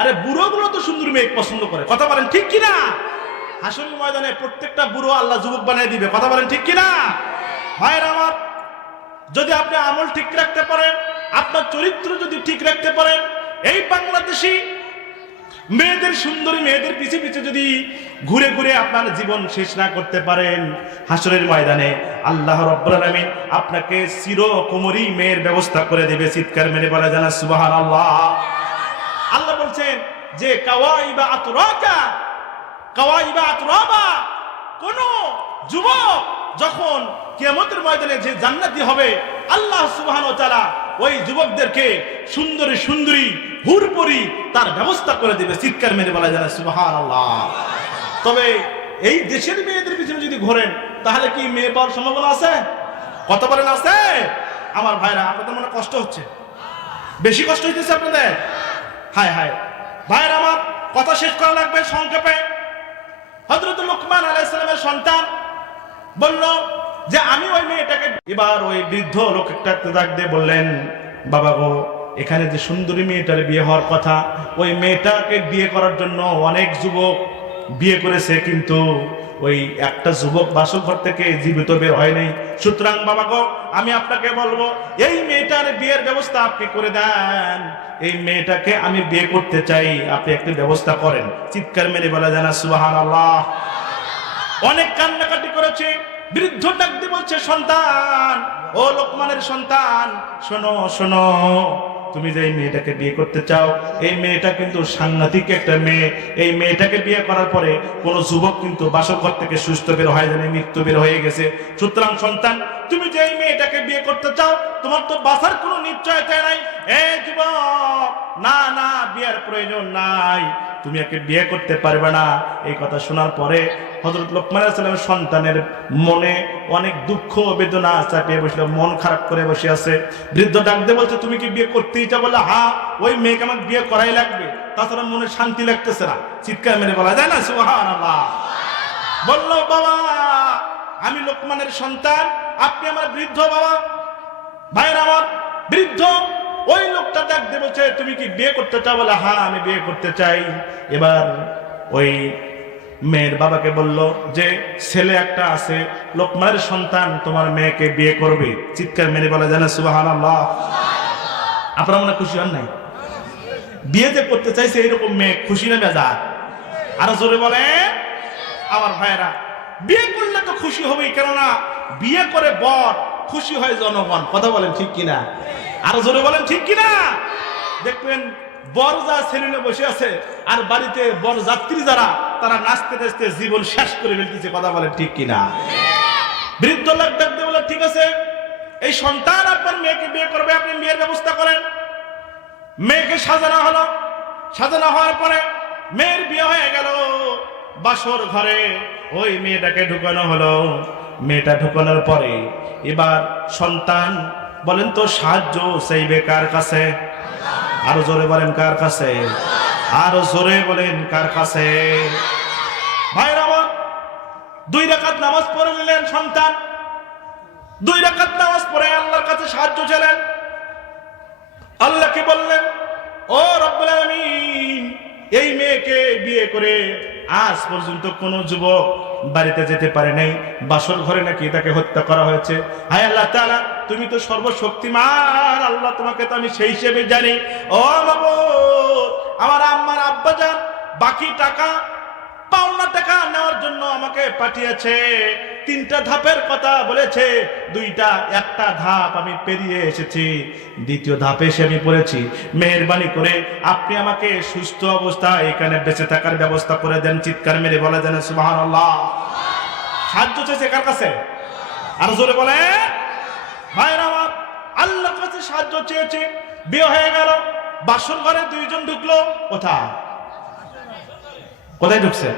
আরে বুড়োগুলো তো সুন্দরী মেয়ে পছন্দ করে। কথা বলেন ঠিক কিনা? হাসরের ময়দানে প্রত্যেকটা বুড়ো আল্লাহ যুবক বানিয়ে দিবে। কথা বলেন ঠিক কিনা? ভাইরা আমার, যদি আপনি আমল ঠিক রাখতে পারেন, আপনার চরিত্র যদি ঠিক রাখতে পারেন, এই বাংলাদেশি মেয়েদের, সুন্দরী মেয়েদের পিছে পিছে যদি ঘুরে ঘুরে আপনার জীবন শেষ না করতে পারেন, হাসরের ময়দানে আল্লাহ রাব্বুল আলামিন আপনাকে চিরকুমারী মেয়ের ব্যবস্থা করে দেবে। চিৎকার মেরে বলা জানা সুবহানাল্লাহ। আল্লাহ বলছেন যে কাওয়াইবা আতরাকা, কাওয়াইবা আতরাবা, কোন যুবক যখন কিয়ামতের ময়দানে যে জান্নাতি হবে, আল্লাহ সুবহানাহু ওয়া তাআলা ওই যুবকদেরকে সুন্দরী সুন্দরী হুরপরি তার ব্যবস্থা করে দেবে। চিৎকার মেরে বলা যায় সুবহানাল্লাহ। তবে এই দেশের মেয়েদের পিছনে যদি ঘোরেন, তাহলে কি মেয়ে পাওয়ার সম্ভাবনা আছে? কত বলেন আছে? আমার ভাইরা, আপনাদের মনে কষ্ট হচ্ছে, বেশি কষ্ট হইতেছে আপনাদের? হায় হায় ভাইরা আমার, কথা শেষ করা লাগবে সংক্ষেপে। হযরত লোকমান আলাইহিস সালামের সন্তান বলল যে আমি ওই মেয়েটাকে, এবার ওই বৃদ্ধ লোক একটা ডাক দিয়ে বললেন, বাবা গো, এখানে যে সুন্দরী মেয়েটার বিয়ে হওয়ার কথা, ওই মেয়েটাকে বিয়ে করার জন্য অনেক যুবক বিয়ে করেছে, কিন্তু ওই একটা যুবক বাসর ঘর থেকে জীবিত বের হয় নাই। সুতরাং বাবা গো, আমি আপনাকে বলবো, এই মেয়েটার বিয়ের ব্যবস্থা আপনি করে দেন। এই মেয়েটাকে আমি বিয়ে করতে চাই, আপনি একটা ব্যবস্থা করেন। চিৎকার মেরে বলা যায় না সুবহানাল্লাহ। অনেক কান্নাকাটি করেছে। বৃদ্ধ ডাক দিয়ে বলছে, সন্তান, ও লোকমানের সন্তান, শোনো শোনো, তুমি যে এই মেয়েটাকে বিয়ে করতে চাও, এই মেয়েটা কিন্তু সাংঘাতিক একটা মেয়ে। এই মেয়েটাকে বিয়ে করার পরে কোনো যুবক কিন্তু বাসঘর থেকে সুস্থ বের হয় জানে, মৃত্যু বের হয়ে গেছে। সুতরাং সন্তান, তুমি যে এই মেয়েটাকে বিয়ে করতে চাও, তোমার তো বাঁচার কোনো নিশ্চয়তা নাই। যুবক, না না, বিয়ের প্রয়োজন নাই, তুমি একে বিয়ে করতে পারবে না। এই কথা শোনার পরে হযরত লোকমান আলাইহিস সালামের সন্তানের মনে অনেক দুঃখ বেদনা চাপিয়ে বসল, মন খারাপ করে বসে আছে। বৃদ্ধ ডাক দিয়ে বলছে, তুমি কি বিয়ে করতেই চাও? বলে, হ্যাঁ, ওই মেয়েকে আমার বিয়ে করাই লাগবে, তাছাড়া মনে শান্তি লাগতেছে না। চিৎকার মেরে বলা যায় না সুবহানাল্লাহ। বলল, বাবা, আমি লোকমানের সন্তান, আপনি আমার বৃদ্ধ বাবা। ভাইয়ের আমার, বৃদ্ধ ওই লোকটা ডাক দিয়ে বলছে, তুমি কি বিয়ে করতে চাও? বলে, হ্যাঁ, আমি বিয়ে করতে চাই। এবার ওই মেয়ের বাবাকে বলল যে, ছেলে একটা আছে, লোকমানের সন্তান, তোমার মেয়েকে বিয়ে করবে। চিৎকার মেরে বলা যায় না সুবহানাল্লাহ। আপনারা মনে খুশি হন নাই? বিয়েতে করতে চাইছে এরকম মেয়ে, খুশি না বেজার? আরো জোরে বলে আমার ভাইয়েরা। বিয়ে করলে তো খুশি হবেই, কেননা বিয়ে করে বর, খুশি হয় জনগণ। কথা বলেন ঠিক কিনা? আরো জোরে বলেন ঠিক কিনা? দেখবেন বর যা ছেলে বসে আছে, আর বাড়িতে বর যাত্রী যারা, তারা নাচতে নাচতে জীবন শেষ করে ফেলতেছে। কথা বলেন ঠিক কিনা? বৃদ্ধ লোক ডাকতে বলে, ঠিক আছে, এই সন্তান আপনার মেয়েকে বিয়ে করবে, আপনি বিয়ের ব্যবস্থা করেন। মেয়েকে সাজানো হলো। সাজানো হওয়ার পরে মেয়ের বিয়ে হয়ে গেল। বাসর ঘরে ওই মেয়েটাকে ঢুকানো হলো। মেয়েটা ঢুকানোর পরে এবার সন্তান, বলেন তো, সাহায্য চাইবে কার কাছে? আরো জোরে বলেন কার কাছে? আরো জোরে বলেন কার কাছে? ভাইরা আমার, 2 রাকাত নামাজ পড়ে নিলেন সন্তান। 2 রাকাত নামাজ পড়ে আল্লাহর কাছে সাহায্য চাইলেন। আল্লাহকে বললেন, ও রব্বুল আলামিন, এই মেয়েকে বিয়ে করে আজ পর্যন্ত কোন যুবক বাড়িতে যেতে পারে নাই, বাসর ঘরে নাকি তাকে হত্যা করা হয়েছে। হায় আল্লাহ তাআলা, তুমি তো সর্বশক্তিমান আল্লাহ, তোমাকে তো আমি সেই হিসেবে জানি। ও মাবুদ, আমার আম্মার আব্বাজান বাকি টাকা, পাওনা টাকা নেওয়ার জন্য আমাকে পাঠিয়েছে। 3টা ধাপের কথা বলেছে, 2টা, 1টা ধাপ আমি পেরিয়ে এসেছি, 2য় ধাপে এসে আমি পড়েছি। মেহেরবানি করে আপনি আমাকে সুস্থ অবস্থায় এখানে বেঁচে থাকার ব্যবস্থা করে দেন। চিৎকার মেরে বলে দেন সুবহানাল্লাহ। সাহায্য চেয়েছে কার কাছে? আর জোরে বলে ভাইরা আমার, আল্লাহর কাছে সাহায্য চেয়েছে। বিয়ে হয়ে গেল। বাসর ঘরে 2 জন ঢুকলো। কোথায় কোথায় ঢুকছে?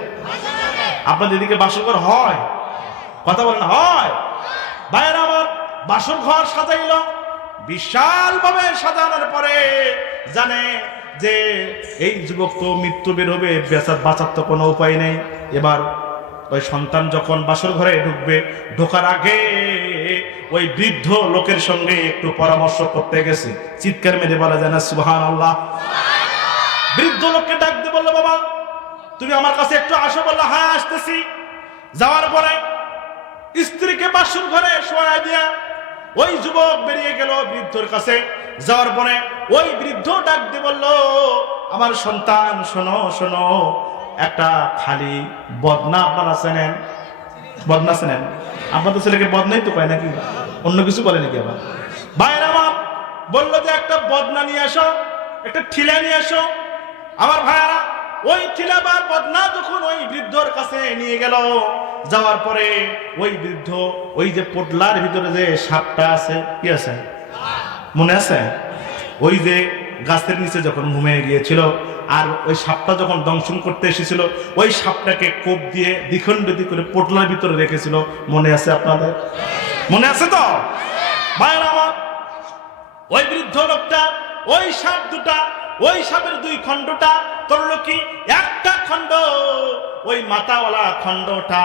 আপনাদের দিকে বাসর ঘর হয়? কথা বলেন, হয়? ভাইরা আমার, বাসর ঘর সাজাইল। বিশাল ভাবে সাজানোর পরে জানে যে এই যুবক তো মৃত্যু বের হবে, বাঁচার তো কোনো উপায় নেই। এবার ওই সন্তান যখন বাসর ঘরে ঢুকবে, ঢোকার আগে ওই বৃদ্ধ লোকের সঙ্গে একটু পরামর্শ করতে গেছে। চিৎকার মেরে বলা যায় না সুবহানাল্লাহ। বৃদ্ধ লোককে ডাক দিয়ে বললো, বাবা, তুমি আমার কাছে একটু আসো। বললো, হ্যাঁ, আসতেছি। যাওয়ার পরে স্ত্রীকে বাসর ঘরে শোয়া দিয়া ওই যুবক বেরিয়ে গেল বৃদ্ধর কাছে। যাওয়ার পরে ওই বৃদ্ধ ডাক দিয়ে বলল, আমার সন্তান, শোনো শোনো, একটা খালি বদনা আপনারা চেনেন? বদনা চেনেন? আপনাদের ছেলেকে বদনাই তো কয় নাকি, অন্য কিছু বলে নাকি? আবার ভাইরা আমার বললো যে একটা বদনা নিয়ে আসো, একটা ঠিলা নিয়ে আসো। আমার ভাইয়ারা ওই ঠিলা বা বদনা যখন ওই বৃদ্ধর কাছে নিয়ে গেল, যাওয়ার পরে ওই বৃদ্ধ ওই যে পোটলার ভিতরে যে সাপটা আছে, কি আছে মনে আছে? ওই যে গাছের নিচে যখন ঘুমিয়ে গিয়েছিল, আর ওই সাপটা যখন দংশন করতে এসেছিল, ওই সাপটাকে কোপ দিয়ে দ্বিখণ্ডিত করে পোটলার ভিতরে রেখেছিল। মনে আছে আপনাদের? মনে আছে তো ভাইরা আমার? ওই বৃদ্ধ লোকটা ওই সাপ দুটা, ওই সাপের 2 খণ্ডটা করলো কি, একটা খণ্ড ওই মাথাওয়ালা খণ্ডটা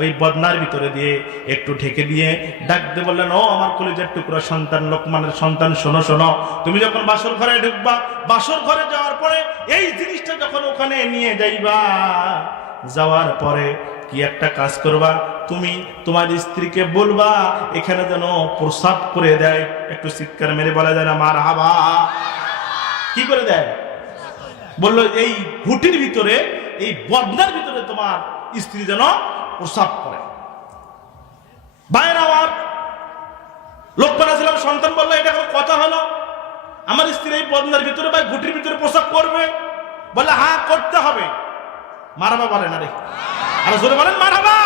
ওই বদনার ভিতরে দিয়ে একটু ঢেকে দিয়ে ডাক দিয়ে বললেন, ও আমার কলিজার টুকরা সন্তান, লোকমানের সন্তান, শোনো শোনো, তুমি যখন বাসর ঘরে ঢুকবা, বাসর ঘরে যাওয়ার পরে এই জিনিসটা যখন ওখানে নিয়ে যাইবা, যাওয়ার পরে কি একটা কাজ করবা, তুমি তোমার স্ত্রীকে বলবা এখানে যেন প্রসাব করে দেয়। একটু চিৎকার মেরে বলা যায় না মারহাবা? কি করে দেয়? বললো এই ঘুটির ভিতরে, এই বদনার ভিতরে তোমার স্ত্রী যেন প্রসাব করে। ভাইরা আমার, লোকমান আলাইহিস সালাম সন্তান বললো, এটা কথা হলো? আমার স্ত্রী এই বদনার ভিতরে বা ঘুটির ভিতরে প্রস্রাব করবে? বলে হ্যাঁ করতে হবে। মারহাবা বলেন, আরে আর জোরে বলেন মারহাবা।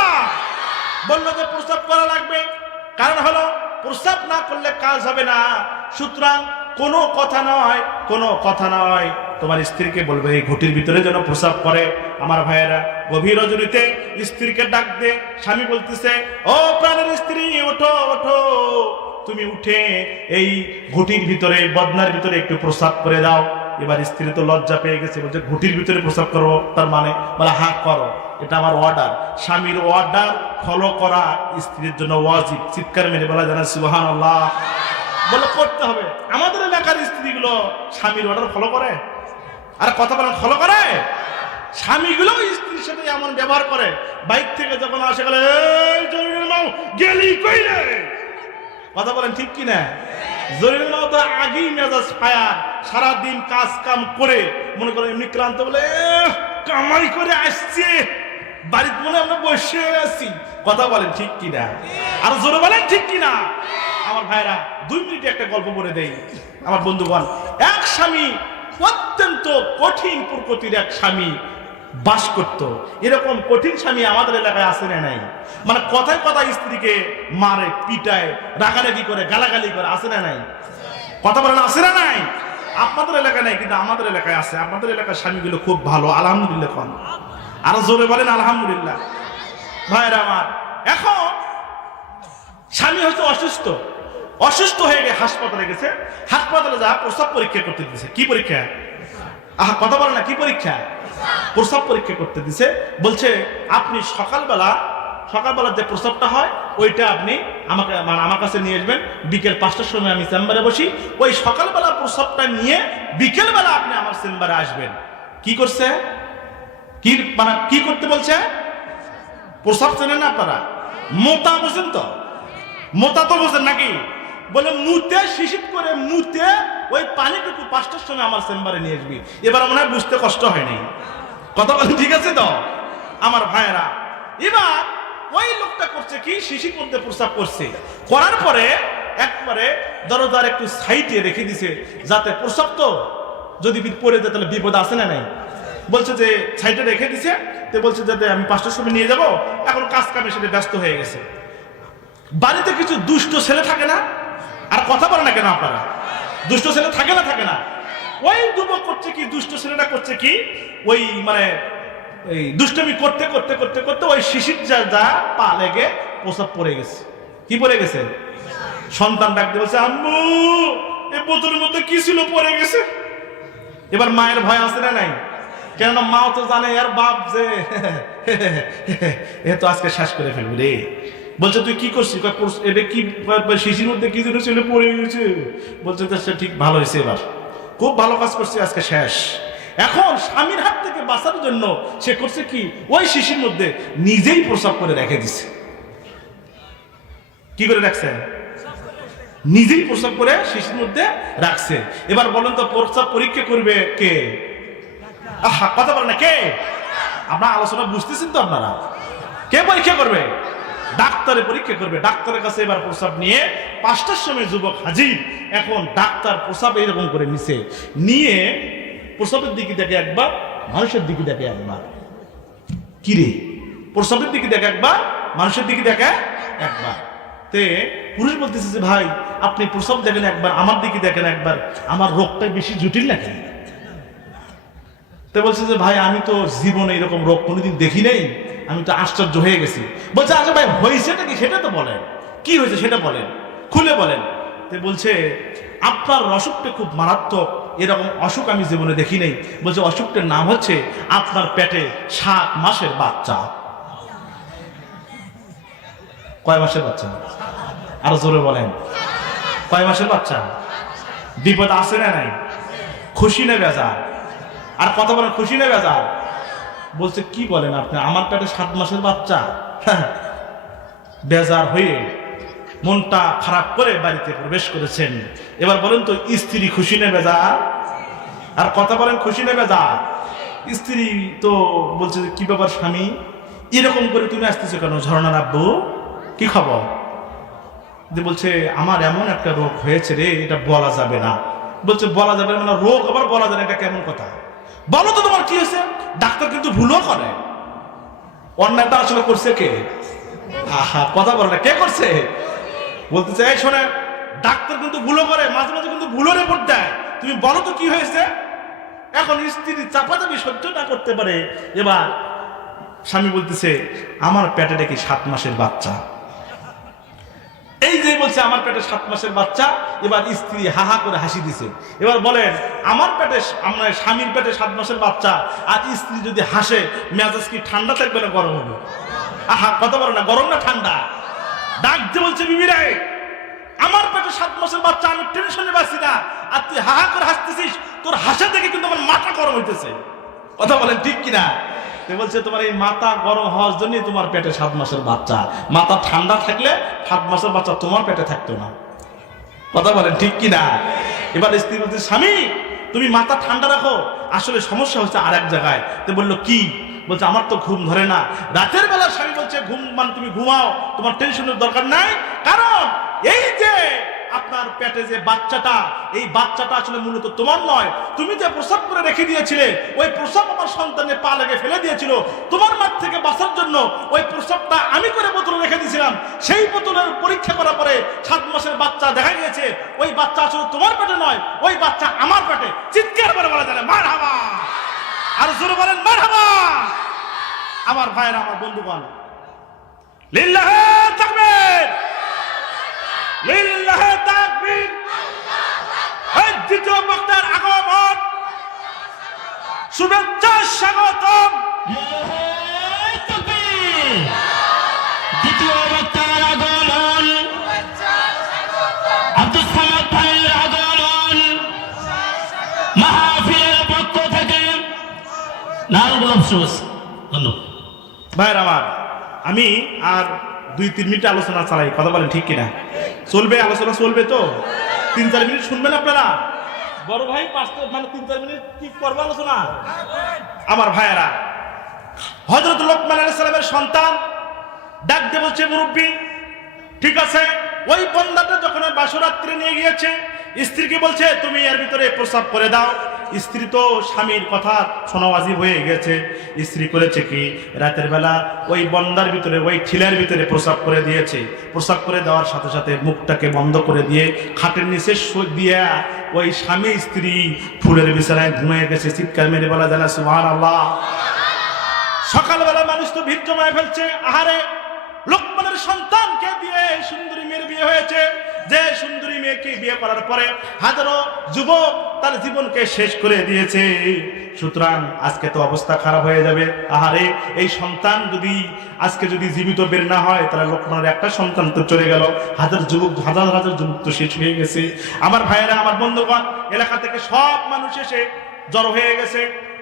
বললো যে প্রস্রাব করা লাগবে, কারণ হলো প্রস্রাব না করলে কাজ হবে না। সুতরাং কোনো কথা নয়, তোমার স্ত্রীকে বলবে এই ঘুটির ভিতরে যেন প্রস্রাব করে। আমার ভাইয়েরা, গভীর রজনীতে স্ত্রীকে ডাক দে। স্বামী বলতেছে, ও প্রাণের স্ত্রী, ওঠো ওঠো, তুমি উঠে এই ঘুটির ভিতরে, বদনার ভিতরে একটু প্রস্রাব করে দাও। এবার স্ত্রী তো লজ্জা পেয়ে গেছে, বলছে ঘুটির ভিতরে প্রস্রাব করো, তার মানে বলে হ্যাঁ করো, এটা আমার অর্ডার। স্বামীর অর্ডার ফলো করা স্ত্রীর জন্য ওয়াজিব। চিৎকার মেরে বলা জানা সুবহানাল্লাহ। বলে করতে হবে। আমাদের এলাকার স্ত্রীগুলো স্বামীর অর্ডার ফলো করে? আর কথা বলেন, ফলো করে? স্বামীগুলো স্ত্রীর সাথে এমন ব্যবহার করে, বাইক থেকে যখন আসে গেলে গেলি কইলে, কথা বলেন ঠিক কিনা? জরুরি মাও তো আগেই মেজাজ ফায়ার, সারাদিন কাজ কাম করে মনে করে এমনি ক্লান্ত, বলে কামাই করে আসছে, বাড়িতে মনে আমরা বসে আছি। কথা বলেন ঠিক কিনা? আর জোরে বলেন ঠিক কিনা? আমার ভাইরা, 2 মিনিটে একটা গল্প বলে দেই। আমার বন্ধুগণ, এক স্বামী, অত্যন্ত কঠিন প্রকৃতির এক স্বামী বাস করত। এরকম কঠিন স্বামী আমাদের এলাকায় আছে না নাই? মানে কথায় কথায় স্ত্রীকে মারে, পিটায়, রাগারাগি করে, গালাগালি করে, আছে না নাই? কথা বলেন, আছে না নাই? আপনাদের এলাকায় নাই, কিন্তু আমাদের এলাকায় আছে। আপনাদের এলাকার স্বামীগুলো খুব ভালো, আলহামদুলিল্লাহ। কোন আরো জোরে বলেন আলহামদুলিল্লাহ। ভাইরা আমার, এখন স্বামী হচ্ছে অসুস্থ হয়ে গিয়ে হাসপাতালে গেছে। হাসপাতালে যা প্রস্রাব পরীক্ষা করতে দিছে। কি পরীক্ষা? কথা বলে না, কি পরীক্ষা? প্রস্রাব পরীক্ষা করতে দিছে। বলছে আপনি সকালবেলা যে প্রস্রাবটা হয় ওইটা আপনি আমার কাছে নিয়ে আসবেন। বিকেল 5টার সময় আমি চেম্বারে বসি। ওই সকালবেলা প্রস্রাবটা নিয়ে বিকেলবেলা আপনি আমার চেম্বারে আসবেন। কি করছে? কি করতে বলছে? প্রস্রাব চেনেন না আপনারা? মোতা বোঝেন তো? মোতা তো বোঝেন নাকি? বলে মুতে, শিশির করে মুতে ওই পানিটুকু 5টার সময় আমার চেম্বারে নিয়ে আসবি। এবার মনে হয় বুঝতে কষ্ট হয়নি। কথা বলেন ঠিক আছে তো? আমার ভাইয়েরা, এবার ওই লোকটা করছে কি, শিশির মধ্যে প্রস্রাব করছে। করার পরে একবারে দরজার একটু সাইডে রেখে দিছে, যাতে প্রস্রাব তো যদি পড়ে যায় তাহলে বিপদ আছে না নাই। বলছে যে সাইডে রেখে দিছে, তো বলছে যাতে আমি 5টার সময় নিয়ে যাব। এখন কাজ কামে সেটা ব্যস্ত হয়ে গেছে। বাড়িতে কিছু দুষ্ট ছেলে থাকে না? আর কথা বলে না কেন আপনারা? দুষ্ট ছেলে থাকে না? ওই যুবক করছে কি, দুষ্ট ছেলেটা করছে কি, ওই মানে এই দুষ্টমি করতে ওই শিশির যা পা লেগে প্রস্রাব পড়ে গেছে। কি পড়ে গেছে? সন্তান ডাকতে বলছে, আম্মু এই বোতলের মধ্যে কি ছিল, পড়ে গেছে। এবার মায়ের ভয় আছে না নাই? কেননা মাও তো জানে আর বাপ যে এ তো আজকে শেষ করে ফেলবি রে। বলছে তুই কি করছিস? এটা কি শিশির মধ্যে কি যেন ছেলে পড়ে গেছে। বলছে ঠিক ভালো হয়েছে, এবার খুব ভালো কাজ করছে, আজকে শেষ। এখন স্বামীর হাত থেকে বাঁচার জন্য সে করছে কি, ওই শিশির মধ্যে নিজেই প্রস্রাব করে রেখে দিছে। কি করে রাখছে? নিজেই প্রস্রাব করে শিশির মধ্যে রাখছে। এবার বলেন তো প্রস্রাব পরীক্ষা করবে কে? কথা বলে না কে? আপনার আলোচনা বুঝতেছেন তো আপনারা? কে পরীক্ষা করবে? ডাক্তারে পরীক্ষা করবে। ডাক্তারের কাছে এবার প্রস্রাব নিয়ে 5টার সময় যুবক হাজির। এখন ডাক্তার প্রস্রাব এইরকম করে নিয়ে প্রস্রাবের দিকে দেখে একবার, মানুষের দিকে দেখে একবার। কি রে? প্রস্রাবের দিকে দেখে একবার, মানুষের দিকে দেখে একবার। তে পুরুষ বলতেছে যে ভাই আপনি প্রস্রাব দেখেন একবার, আমার দিকে দেখেন একবার, আমার রোগটা বেশি জটিল না কেন? তো বলছে যে ভাই আমি তো জীবনে এরকম রোগ কোনোদিন দেখি নাই, আমি তো আশ্চর্য হয়ে গেছি। বলছে আচ্ছা ভাই হয়েছেটা কি সেটা তো বলেন, কি হয়েছে সেটা বলেন, খুলে বলেন। তো বলছে আপনার অসুখটা খুব মারাত্মক, এরকম অসুখ আমি জীবনে দেখি নাই। বলছে অসুখটার নাম হচ্ছে আপনার পেটে 7 মাসের বাচ্চা। কয় মাসের বাচ্চা? আরো জোরে বলেন, কয় মাসের বাচ্চা? বিপদ আছে না নাই? খুশি না বেজার? আর কথা বলেন, খুশি না বেজার? বলছে কি বলেন আপনি, আমার পেটে 7 মাসের বাচ্চা? বেজার হয়ে মনটা খারাপ করে বাড়িতে প্রবেশ করেছেন। এবার বলেন তো স্ত্রী খুশি না বেজার? আর কথা বলেন, খুশি না বেজার? স্ত্রী তো বলছে কি ব্যাপার স্বামী, এরকম করে তুমি আসতেছো কেন? ঝর্ণার আব্বু কি খবর? বলছে আমার এমন একটা রোগ হয়েছে রে, এটা বলা যাবে না। বলছে বলা যাবে না, রোগ আবার বলা যায় না, এটা কেমন কথা? বলো তো তোমার কি হয়েছে? ডাক্তার কিন্তু ভুলও করে। অন্যায়টা আসলে করছে কে? আহা, কথা বলে না, কে করছে? বলতেছে এই শোনে, ডাক্তার কিন্তু ভুলও করে, মাঝে মাঝে কিন্তু ভুলও রিপোর্ট দেয়, তুমি বলো তো কি হয়েছে? এখন স্ত্রী চাপাচাপি সহ্য না করতে পারে, এবার স্বামী বলতেছে আমার পেটে নাকি 7 মাসের বাচ্চা। এই যে বলছে আমার পেটে 7 মাসের বাচ্চা, এবার স্ত্রী হাহা করে হাসি দিছে। এবার বলেন আমার পেটে, আমার স্বামীর পেটে 7 মাসের বাচ্চা, আর স্ত্রী যদি হাসে, মেজাজ কি ঠান্ডা থাকবে না গরম হবে? আহা, কথা বলো না, গরম না ঠান্ডা? ডাক দিয়ে বলছে বিবিরে, আমার পেটে 7 মাসের বাচ্চা, আমি টেনশনে বাঁচি না, আর তুই হাহা করে হাসতেছিস, তোর হাসা দেখে কিন্তু আমার মাথা গরম হইতেছে। কথা বলেন ঠিক কিনা? বলছে তোমার এই মাথা গরম হওয়ার জন্য তোমার পেটে 7 মাসের বাচ্চা, মাথা ঠান্ডা থাকলে 7 মাসের বাচ্চা তোমার পেটে থাকতো না। কথা বলেন ঠিক কিনা? এবার স্ত্রী বলছে স্বামী তুমি মাথা ঠান্ডা রাখো, আসলে সমস্যা হচ্ছে আর এক জায়গায়। তো বললো কি? বলছে আমার তো ঘুম ধরে না। রাতের বেলা স্বামী বলছে ঘুম মানে তুমি ঘুমাও, তোমার টেনশনের দরকার নাই, কারণ এই যে আপনার পেটে যে বাচ্চাটা, এই বাচ্চাটা আসলে মূলত তোমার নয়। তুমি যে প্রসব করে রেখে দিয়েছিলে, ওই প্রসব আমার সন্তানের পা লেগে ফেলে দিয়েছিল। তোমার মাঠ থেকে বাঁচার জন্য ওই প্রসবটা আমি করে বোতলে রেখে দিয়েছিলাম। সেই বোতলের পরীক্ষা করার পরে 7 মাসের বাচ্চা দেখা গিয়েছে, ওই বাচ্চা আসলে তোমার পেটে নয়, ওই বাচ্চা আমার পেটে। চিৎকার করে বলা যায় মারহাবা, আর জোরে বলেন মারহাবা। আমার ভাইয়েরা, আমার বন্ধুগণ, লিল্লাহে তাকবীর, লিল্লাহে তাকবীর। এই দ্বিতীয় বক্তার আগমন, শুভেচ্ছা স্বাগতম। দ্বিতীয় বক্তার আগমন, আব্দুল সামাদ ভাইয়ের আগমন, মাহফিলের পক্ষ থেকে লাল গোলাপ সবুজ। ধন্যবাদ ভাইয়ের আমার, আমি আর 2-3 মিনিট আলোচনা চালাই, কথা বলেন ঠিক কিনা? চলবে আলোচনা, চলবে তো? 3-4 মিনিট শুনবেন আপনারা? বড় ভাই 3-4 মিনিট কি করবো আলোচনা? আমার ভাইয়েরা, হযরত লোকমান আলাইহিস সালামের সন্তান ডাক দিয়ে বলছে মুরব্বী, ঠিক আছে, ওই বন্দাটা যখন বাসরাত্রে নিয়ে গিয়েছে, স্ত্রীকে বলছে তুমি এর ভিতরে প্রস্রাব করে দাও। স্ত্রী তো স্বামীর কথা শোনা ওয়াজিব হয়ে গেছে। স্ত্রী করেছে কি, রাতের বেলা ওই বন্দার ভিতরে, ওই ঠিলের ভিতরে প্রস্রাব করে দিয়েছে। প্রস্রাব করে দেওয়ার সাথে সাথে মুখটাকে বন্ধ করে দিয়ে খাটের নিচে দিয়ে ওই স্বামী স্ত্রী ফুলের বিছানায় ঘুমিয়ে গেছে। চিৎকার মেরে বলা যায় সুবহানাল্লাহ। সকালবেলা মানুষ তো ভিড় জমায় ফেলছে, আহারে লোকমানের সন্তানকে দিয়ে সুন্দরী মেয়ের বিয়ে হয়েছে, যে সুন্দরী মেয়েকে বিয়ে করার পরে হাজারো যুবক তার জীবনকে শেষ করে দিয়েছে। সুতরাং আজকে তো অবস্থা খারাপ হয়ে যাবে। আহারে, এই সন্তান যদি আজকে যদি জীবিত বের না হয়, তাহলে লোকমানের একটা সন্তান তো চলে গেল, হাজার হাজার যুবক তো শেষ হয়ে গেছে। আমার ভাইয়েরা, আমার বন্ধুগণ, এলাকা থেকে সব মানুষ এসে জড়ো হয়ে গেছে।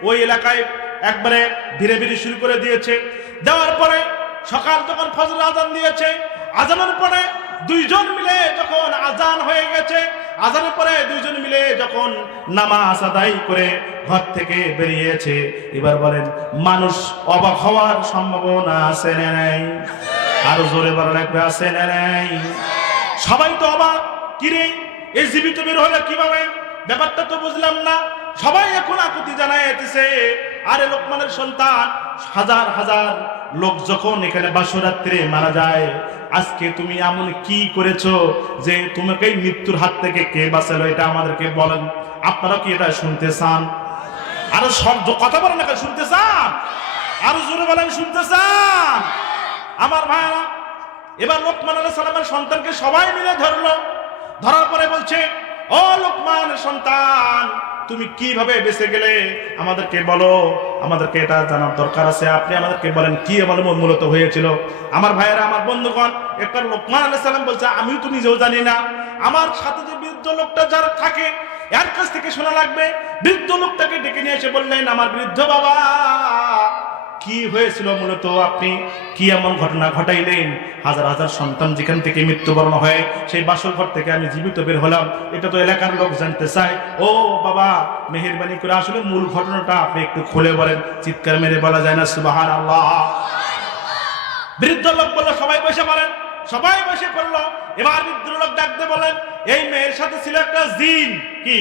ওই এলাকায় একবারে ধীরে ধীরে শুরু করে দিয়েছে। দেওয়ার পরে সকাল যখন ফজর আজান দিয়েছে, আজানের পরে 2 জন মিলে যখন আজান হয়ে গেছে, আজানের পরে 2 জন মিলে যখন নামাজ আদায় করে ঘর থেকে বেরিয়েছে, এবার বলেন মানুষ অবাক হওয়ার সম্ভাবনা আছে না নাই? আরো জোরে বলা লাগবে, আছে না নাই? সবাই তো অবাক, কিরে এই জীবিত বের হলো কিভাবে? ব্যাপারটা তো বুঝলাম না। সবাই এখন আকুতি জানাইতেছে, আরে লোকমানের সন্তান, হাজার হাজার লোক যখন এখানে বাসরাত্রে মারা যায়, আজকে তুমি এমন কি করেছো যে তোমাকে মৃত্যুর হাত থেকে কে বাঁচালো? এটা আমাদেরকে বলেন। আপনারা কি এটা শুনতে চান? আরো সব কথা বলেন না, শুনতে চান? আরো জোরে বলেন, শুনতে চান? আমার ভাইরা, এবার লোকমান আলাইহিস সালামের সন্তানকে সবাই মিলে ধরলো। ধরার পরে বলছে, ও লোকমানের সন্তান, তুমি কিভাবে বেঁচে গেলে আমাদেরকে বলো, আমাদেরকে এটা জানার দরকার আছে। আপনি আমাদেরকে বলেন কি মূলত হয়েছিল। আমার ভাইয়েরা, আমার বন্ধুগণ, একবার লোকমান আলাইহিস সালাম বলছে, আমিও তো নিজেও জানি না। আমার সাথে যে বৃদ্ধ লোকটা যারা থাকে, এর কাছ থেকে শোনা লাগবে। বৃদ্ধ লোকটাকে ডেকে নিয়ে এসে বললেন, আমার বৃদ্ধ বাবা, কি হয়েছিল মূলত? আপনি কি এমন ঘটনা ঘটাইলেন? হাজার হাজার সন্তান যেখান থেকে মৃত্যুবরণ হয়, সেই বাসর ঘর থেকে আমি জীবিত বের হলাম, এটা তো এলাকার লোক জানতে চায়। ও বাবা, মেহেরবানি করে আসলে মূল ঘটনাটা আপনি একটু খুলে বলেন। চিৎকার মেরে বলা যায় না সুবহানাল্লাহ? বৃদ্ধ লোক বললো, সবাই বসে পড়েন। সবাই বসে পড়লো। এবার বৃদ্ধ লোক ডাকতে বলেন, এই মেয়ের সাথে ছিল একটা জিন। কি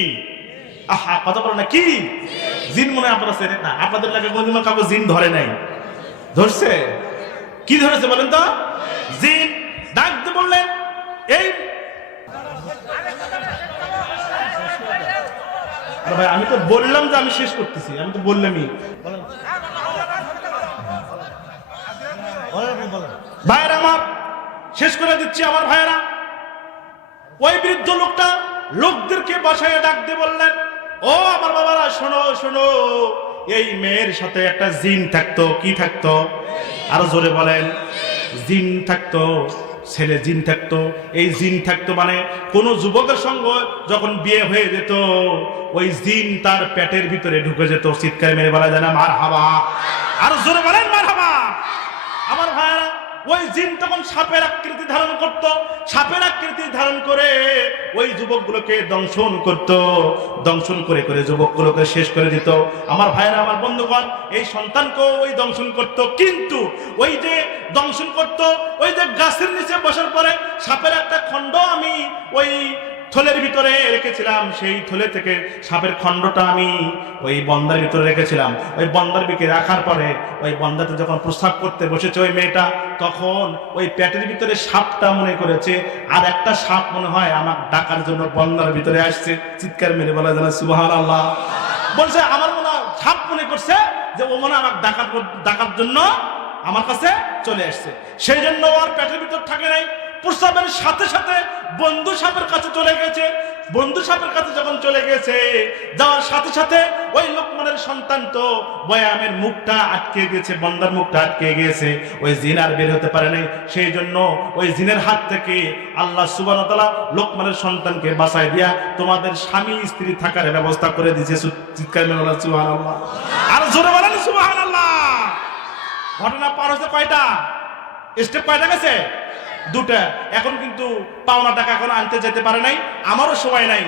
আহা কথা বলো না কি জিন মনে হয় আপনারা চেনেন না, আপনাদের লাগে কোনদিন কাউকে জিন ধরে নাই, ধরছে? কি ধরেছে বলেন তো? জিন। ডাকতে বললেন এই আরে ভাই আমি তো বললাম যে আমি শেষ করতেছি, আমি তো বললামই। ভাইয়েরা আমার শেষ করে দিচ্ছি আমার ভাইয়েরা। ওই বৃদ্ধ লোকটা লোকদেরকে বাসায় ডাকতে বললেন, ও আমার বাবারা শোনো শোনো, এই মেয়ের সাথে একটা জিন থাকতো। কি থাকতো? আরো জোরে বলেন। জিন থাকতো, ছেলে জিন থাকতো। এই জিন থাকতো মানে কোন যুবকের সঙ্গে যখন বিয়ে হয়ে যেত ওই জিন তার পেটের ভিতরে ঢুকে যেত। চিৎকার মেরে বলা যায় না মারহাবা? আরো জোরে বলেন মারহাবা। আমার ভাইয়েরা ওই জিন তখন সাপের আকৃতি ধারণ করত, সাপের আকৃতি ধারণ করে ওই যুবকগুলোকে দংশন করত, দংশন করে করে যুবকগুলোকে শেষ করে দিত। আমার ভাইয়েরা আমার বন্ধুগণ, এই সন্তানকেও ওই দংশন করত, কিন্তু ওই যে দংশন করত ওই যে গাছের নিচে বসার পরে সাপের একটা খণ্ড আমি ওই থলের ভিতরে রেখেছিলাম, সেই থলে থেকে সাপের খণ্ডটা আমি ওই বন্দার ভিতরে রেখেছিলাম। ওই বন্দার ভিতরে রাখার পরে ওই বন্দাতে যখন প্রস্রাব করতে বসেছে ওই মেয়েটা, তখন ওই পেটের ভিতরে সাপটা মনে করেছে আর একটা সাপ মনে হয় আমার ডাকার জন্য বন্দার ভিতরে আসছে। চিৎকার মেরে বলা যায় সুবহানাল্লাহ। বলছে আমার মনে হয় সাপ মনে করছে যে ও মনে হয় আমার ডাকার জন্য আমার কাছে চলে আসছে, সেই জন্য ওর পেটের ভিতর থাকে নাই। প্রস্রাবের সাথে সাথে বন্ধু সাপের কাছে চলে গেছে। বন্ধু সাপের কাছে যখন চলে গেছে, যাওয়ার সাথে সাথে ওই লোকমানের সন্তান তো বয়ামের মুখটা আটকে গেছে, বন্দার মুখটা আটকে গিয়েছে, ওই জিন আর বের হতে পারে নাই। সেই জন্য ওই জিনের হাত থেকে আল্লাহ সুবহানাহু ওয়া তাআলা লোকমানের সন্তানকে বাঁচায় দিয়া তোমাদের স্বামী স্ত্রী থাকার ব্যবস্থা করে দিয়েছে। চিৎকার মেরে বলেন সুবহানাল্লাহ। আর জোরে বলেন সুবহানাল্লাহ। ঘটনা পার হচ্ছে কয়টা স্টেপ, কয়টা গেছে? দুটা। এখন কিন্তু পাওনা টাকা এখন আনতে যেতে পারে নাই, আমারও সময় নাই।